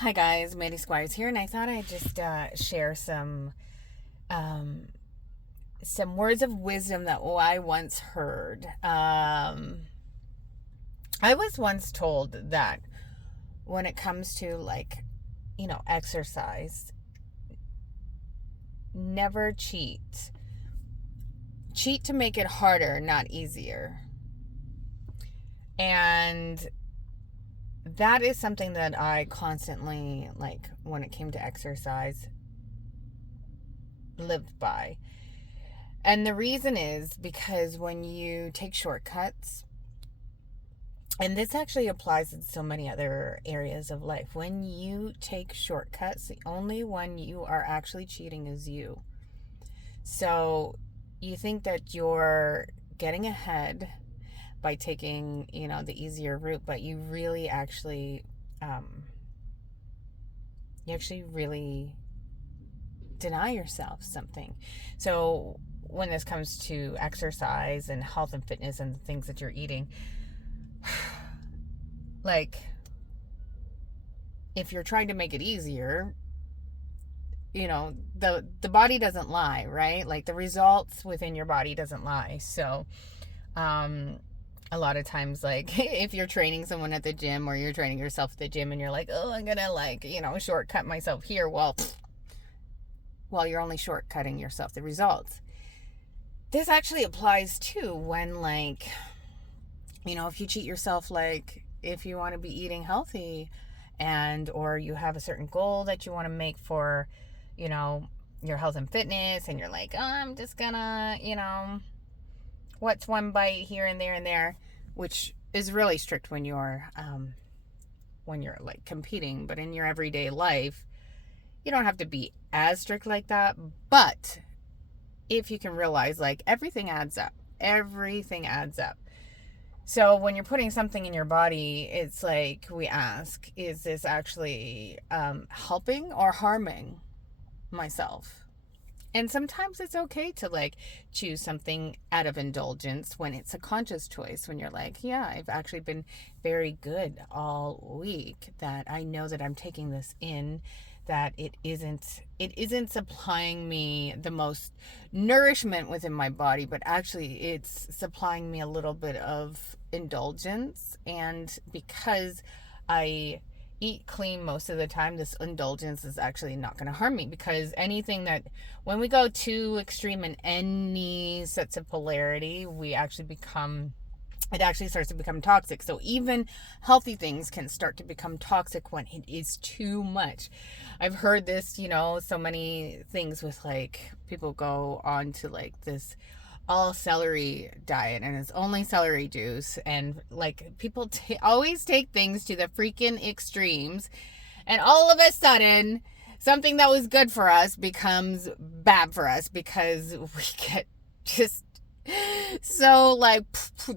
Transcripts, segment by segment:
Hi guys, Mandy Squires here, and I thought I'd just share um, some words of wisdom that I once heard. I was once told that when it comes to exercise, never cheat. Cheat to make it harder, not easier. And that is something that I constantly, like when it came to exercise, lived by. And the reason is because when you take shortcuts, and this actually applies in so many other areas of life, when you take shortcuts, the only one you are actually cheating is you. So you think that you're getting ahead by taking, the easier route, but um, you actually really deny yourself something. So when this comes to exercise and health and fitness and the things that you're eating, like if you're trying to make it easier, the body doesn't lie, right? Like the results within your body doesn't lie. So a lot of times, like if you're training someone at the gym or you're training yourself at the gym and you're like, oh, I'm gonna shortcut myself here, well, you're only shortcutting yourself the results. This actually applies too when, if you cheat yourself, like if you want to be eating healthy and or you have a certain goal that you want to make for, you know, your health and fitness, and you're like, oh, I'm just gonna, what's one bite here and there and there, which is really strict when you're like competing, but in your everyday life, you don't have to be as strict like that. But if you can realize, like, everything adds up. So when you're putting something in your body, it's like we ask, is this actually helping or harming myself? And sometimes it's okay to like choose something out of indulgence when it's a conscious choice, when you're like, yeah, I've actually been very good all week, that I know that I'm taking this in, that it isn't supplying me the most nourishment within my body, but actually it's supplying me a little bit of indulgence. And because I eat clean most of the time, this indulgence is actually not going to harm me, because anything that, when we go too extreme in any sets of polarity, it actually starts to become toxic. So even healthy things can start to become toxic when it is too much. I've heard this, so many things with, like, people go on to like this all celery diet and it's only celery juice, and like people always take things to the freaking extremes, and all of a sudden something that was good for us becomes bad for us because we get just so like,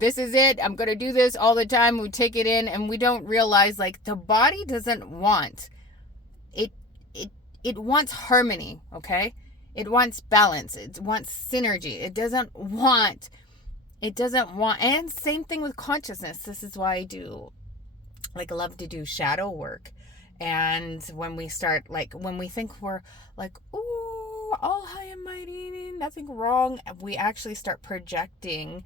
this is it, I'm gonna do this all the time. We take it in and we don't realize, like, the body doesn't want it it wants harmony, okay? It wants balance. It wants synergy. It doesn't want, and same thing with consciousness. This is why I love to do shadow work. And when we start, like, when we think we're like, ooh, all high and mighty, nothing wrong, we actually start projecting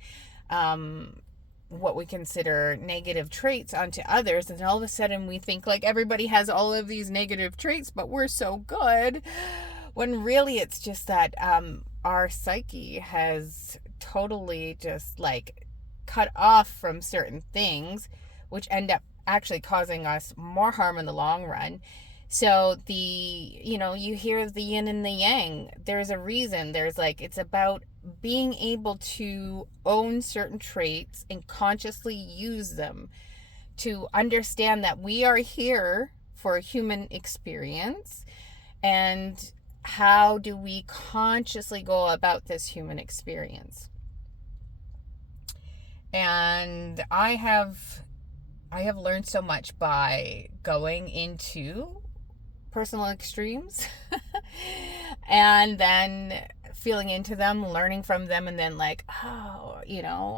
what we consider negative traits onto others, and all of a sudden we think like everybody has all of these negative traits, but we're so good, when really it's just that our psyche has totally just like cut off from certain things, which end up actually causing us more harm in the long run. So you hear the yin and the yang. There's a reason. There's like, it's about being able to own certain traits and consciously use them, to understand that we are here for a human experience, and how do we consciously go about this human experience. And I have learned so much by going into personal extremes and then feeling into them, learning from them, and then like, oh,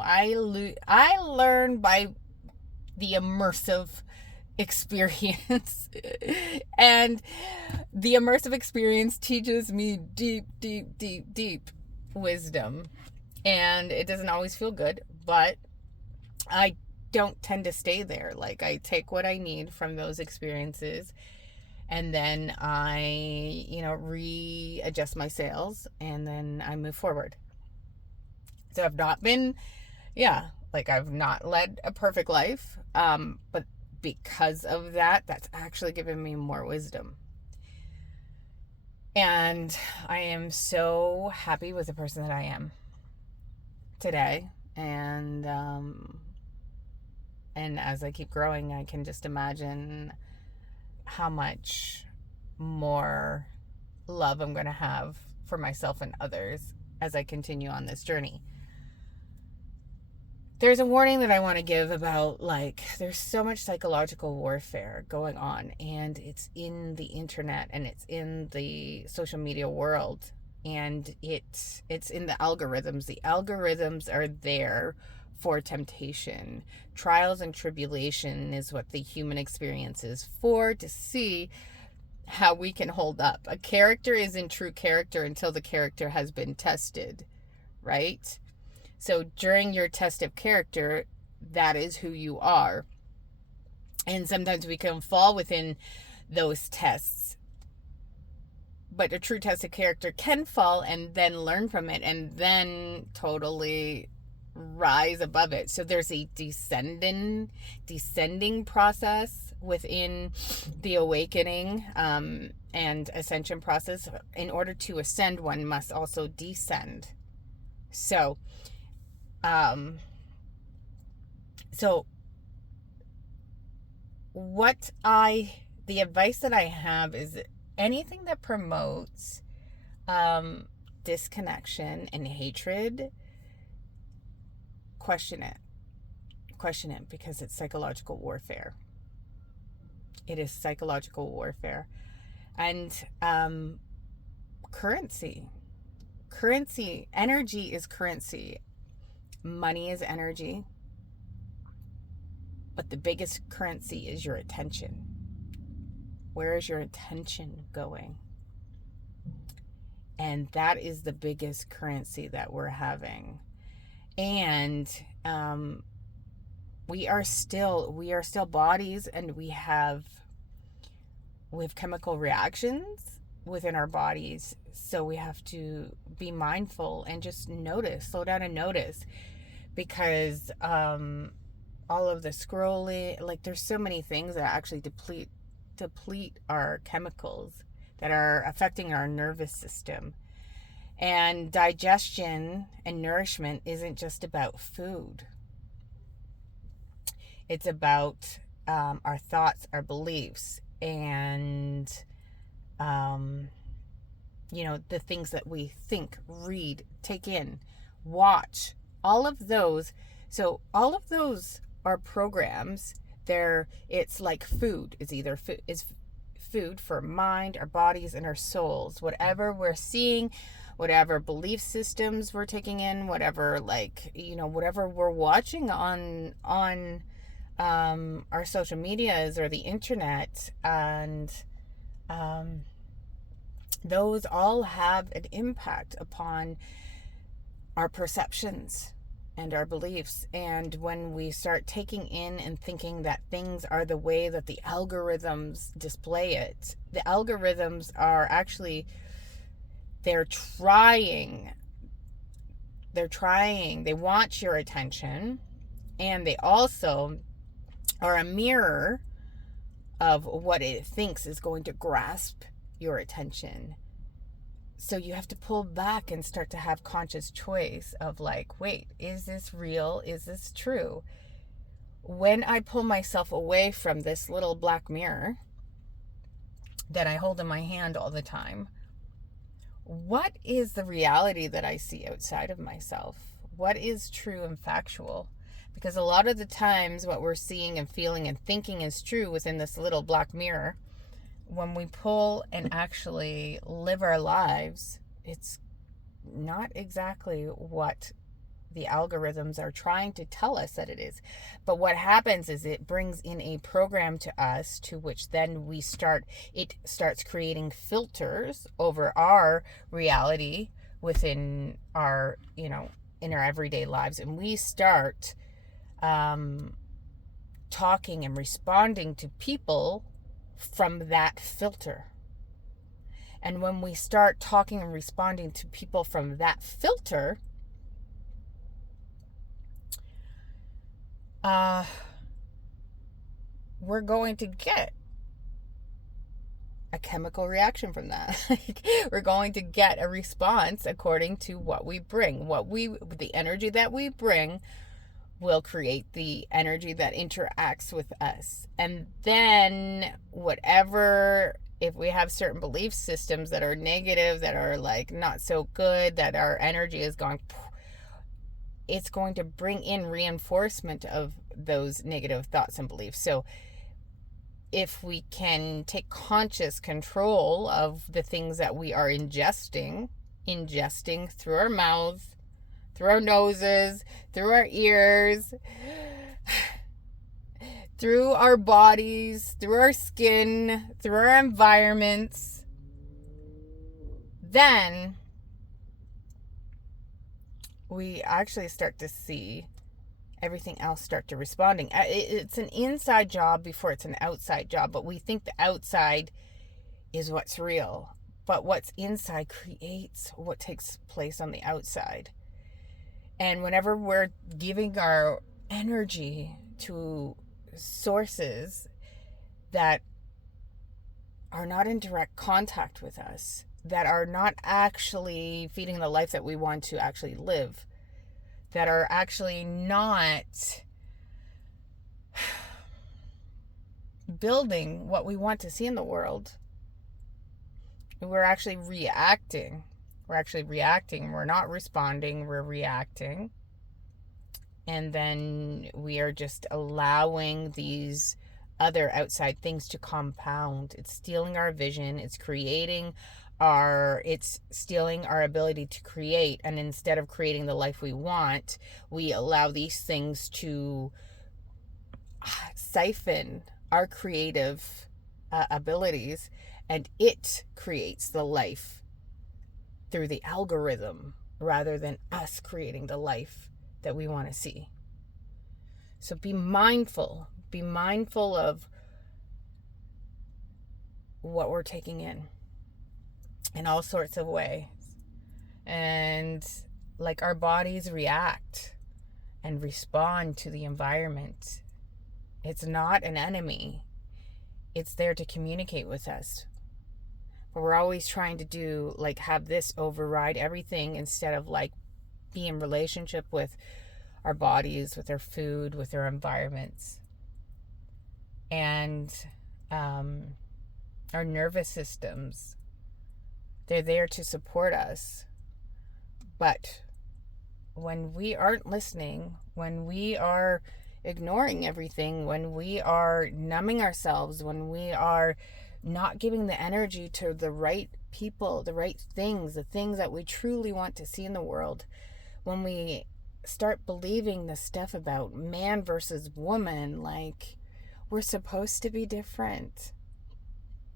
I learn by the immersive experience. And the immersive experience teaches me deep, deep, deep, deep wisdom. And it doesn't always feel good, but I don't tend to stay there. Like, I take what I need from those experiences, and then I, readjust my sails, and then I move forward. So I've not been, like, I've not led a perfect life, but because of that, that's actually given me more wisdom. And I am so happy with the person that I am today. And as I keep growing, I can just imagine how much more love I'm going to have for myself and others as I continue on this journey. There's a warning that I want to give about, like, there's so much psychological warfare going on, and it's in the internet, and it's in the social media world, and it's in the algorithms. The algorithms are there for temptation. Trials and tribulation is what the human experience is for, to see how we can hold up. A character isn't true character until the character has been tested, right? So during your test of character, that is who you are. And sometimes we can fall within those tests. But a true test of character can fall and then learn from it and then totally rise above it. So there's a descending process within the awakening and ascension process. In order to ascend, one must also descend. So the advice that I have is anything that promotes disconnection and hatred, question it, because it's psychological warfare. It is psychological warfare. And currency, energy is currency. Money is energy, but the biggest currency is your attention. Where is your attention going? And that is the biggest currency that we're having. And we are still bodies, and we have chemical reactions within our bodies. So we have to be mindful and just slow down and notice, because all of the scrolling, like, there's so many things that actually deplete our chemicals that are affecting our nervous system. And digestion and nourishment isn't just about food. It's about our thoughts, our beliefs, and the things that we think, read, take in, watch, all of those. So all of those are programs. It's like food. It's either food for mind, our bodies, and our souls. Whatever we're seeing, whatever belief systems we're taking in, whatever whatever we're watching on our social medias or the internet, and those all have an impact upon our perceptions and our beliefs. And when we start taking in and thinking that things are the way that the algorithms display it, the algorithms are actually, they're trying, they want your attention, and they also are a mirror of what it thinks is going to grasp your attention. So you have to pull back and start to have conscious choice of, like, wait, is this real? Is this true? When I pull myself away from this little black mirror that I hold in my hand all the time, what is the reality that I see outside of myself? What is true and factual? Because a lot of the times what we're seeing and feeling and thinking is true within this little black mirror. When we pull and actually live our lives, it's not exactly what the algorithms are trying to tell us that it is. But what happens is it brings in a program to us, to which then it starts creating filters over our reality within our, in our everyday lives. And we start talking and responding to people from that filter. And when we start talking and responding to people from that filter, we're going to get a chemical reaction from that. We're going to get a response according to what we bring. The energy that we bring will create the energy that interacts with us. And then if we have certain belief systems that are negative, that are like not so good, that our energy is going, it's going to bring in reinforcement of those negative thoughts and beliefs. So if we can take conscious control of the things that we are ingesting through our mouths, through our noses, through our ears, through our bodies, through our skin, through our environments, then we actually start to see everything else start to responding. It's an inside job before it's an outside job, but we think the outside is what's real. But what's inside creates what takes place on the outside. And whenever we're giving our energy to sources that are not in direct contact with us, that are not actually feeding the life that we want to actually live, that are actually not building what we want to see in the world, we're actually reacting. We're not responding, we're reacting. And then we are just allowing these other outside things to compound. It's stealing our vision. It's stealing our ability to create. And instead of creating the life we want, we allow these things to siphon our creative abilities, and it creates the life through the algorithm rather than us creating the life that we want to see. So be mindful of what we're taking in all sorts of ways. And like, our bodies react and respond to the environment. It's not an enemy. It's there to communicate with us. But we're always trying to have this override everything, instead of be in relationship with our bodies, with our food, with our environments. And our nervous systems, they're there to support us. But when we aren't listening, when we are ignoring everything, when we are numbing ourselves, when we are not giving the energy to the right people, the right things, the things that we truly want to see in the world, when we start believing the stuff about man versus woman, we're supposed to be different.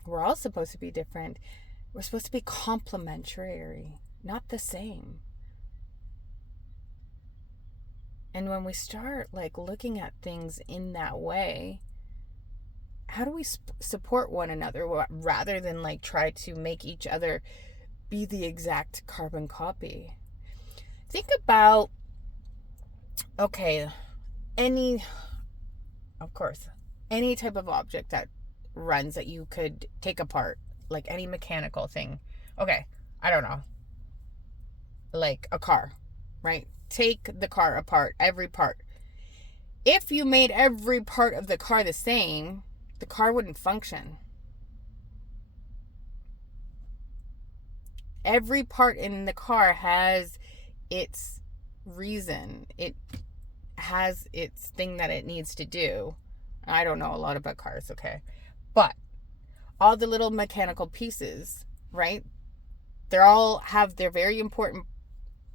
We're all supposed to be different. We're supposed to be complementary, not the same. And when we start looking at things in that way, how do we support one another rather than try to make each other be the exact carbon copy? Think about, any type of object that runs that you could take apart, any mechanical thing. Okay, I don't know. A car, right? Take the car apart, every part. If you made every part of the car the same, the car wouldn't function. Every part in the car has its reason. It has its thing that it needs to do. I don't know a lot about cars, okay? But all the little mechanical pieces, right? They all have their very important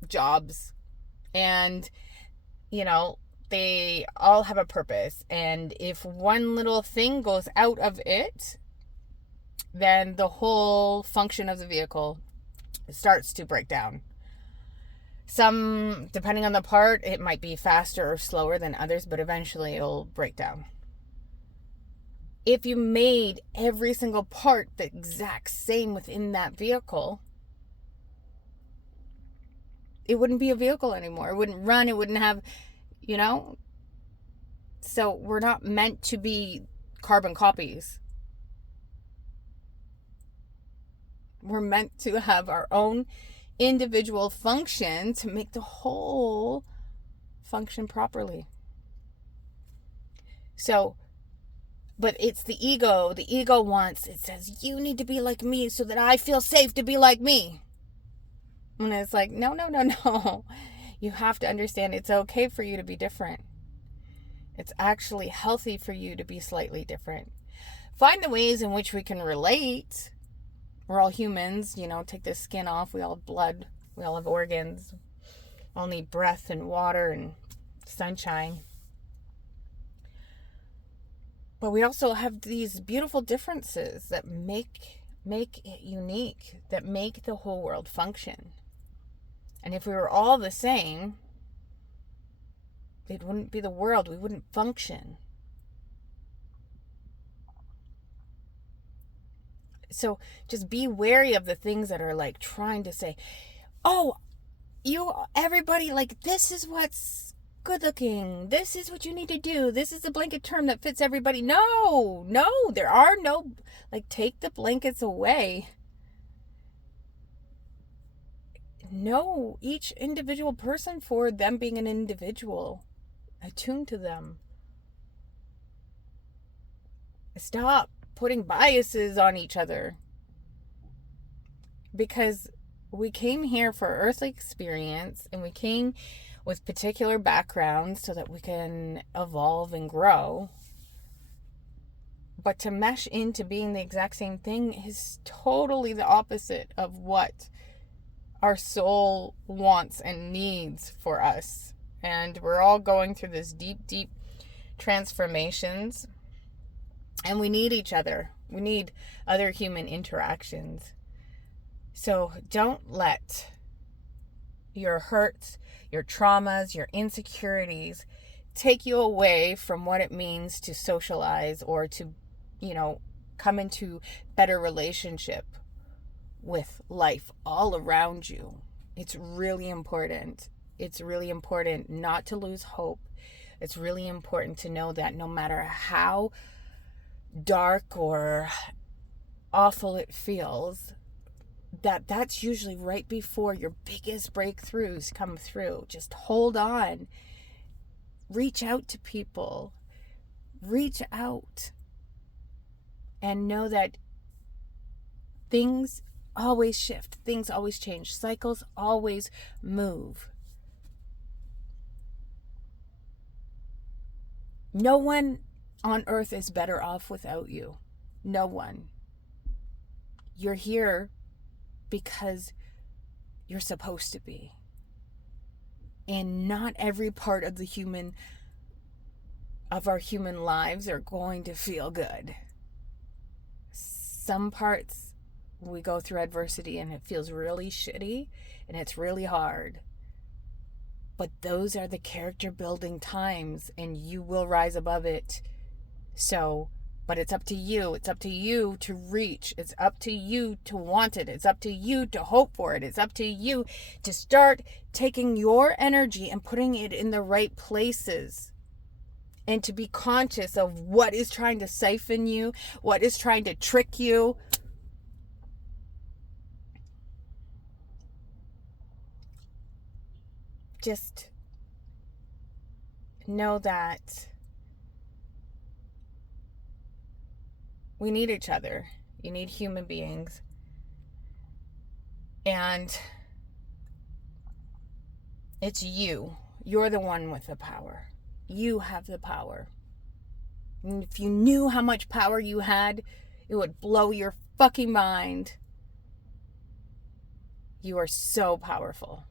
jobs And, you know, they all have a purpose. And if one little thing goes out of it, then the whole function of the vehicle starts to break down. Some, depending on the part, it might be faster or slower than others, but eventually it'll break down. If you made every single part the exact same within that vehicle, it wouldn't be a vehicle anymore. It wouldn't run. It wouldn't have, you know. So we're not meant to be carbon copies. We're meant to have our own individual function to make the whole function properly. So, but it's the ego. The ego wants, it says, you need to be like me so that I feel safe to be like me. And it's like, no. You have to understand it's okay for you to be different. It's actually healthy for you to be slightly different. Find the ways in which we can relate. We're all humans, take the skin off. We all have blood. We all have organs. We all need breath and water and sunshine. But we also have these beautiful differences that make it unique, that make the whole world function. And if we were all the same, it wouldn't be the world. We wouldn't function. So just be wary of the things that are like trying to say, oh, everybody, like, this is what's good looking. This is what you need to do. This is the blanket term that fits everybody. No, there are no, like, take the blankets away. Know each individual person for them being an individual. Attune to them. Stop putting biases on each other. Because we came here for earthly experience, and we came with particular backgrounds so that we can evolve and grow. But to mesh into being the exact same thing is totally the opposite of what our soul wants and needs for us. And we're all going through this deep transformations. And we need each other. We need other human interactions. So don't let your hurts, your traumas, your insecurities take you away from what it means to socialize or to, come into better relationship with life all around you. It's really important. It's really important not to lose hope. It's really important to know that no matter how dark or awful it feels, that's usually right before your biggest breakthroughs come through. Just hold on. Reach out to people. Reach out. And know that things always shift. Things always change. Cycles always move. No one on earth is better off without you. No one. You're here because you're supposed to be. And not every part of our human lives are going to feel good. Some parts we go through adversity and it feels really shitty and it's really hard. But those are the character building times, and you will rise above it. So, but it's up to you. It's up to you to reach. It's up to you to want it. It's up to you to hope for it. It's up to you to start taking your energy and putting it in the right places. And to be conscious of what is trying to siphon you, what is trying to trick you. Just know that we need each other. You need human beings. And it's you. You're the one with the power. You have the power. And if you knew how much power you had, it would blow your fucking mind. You are so powerful.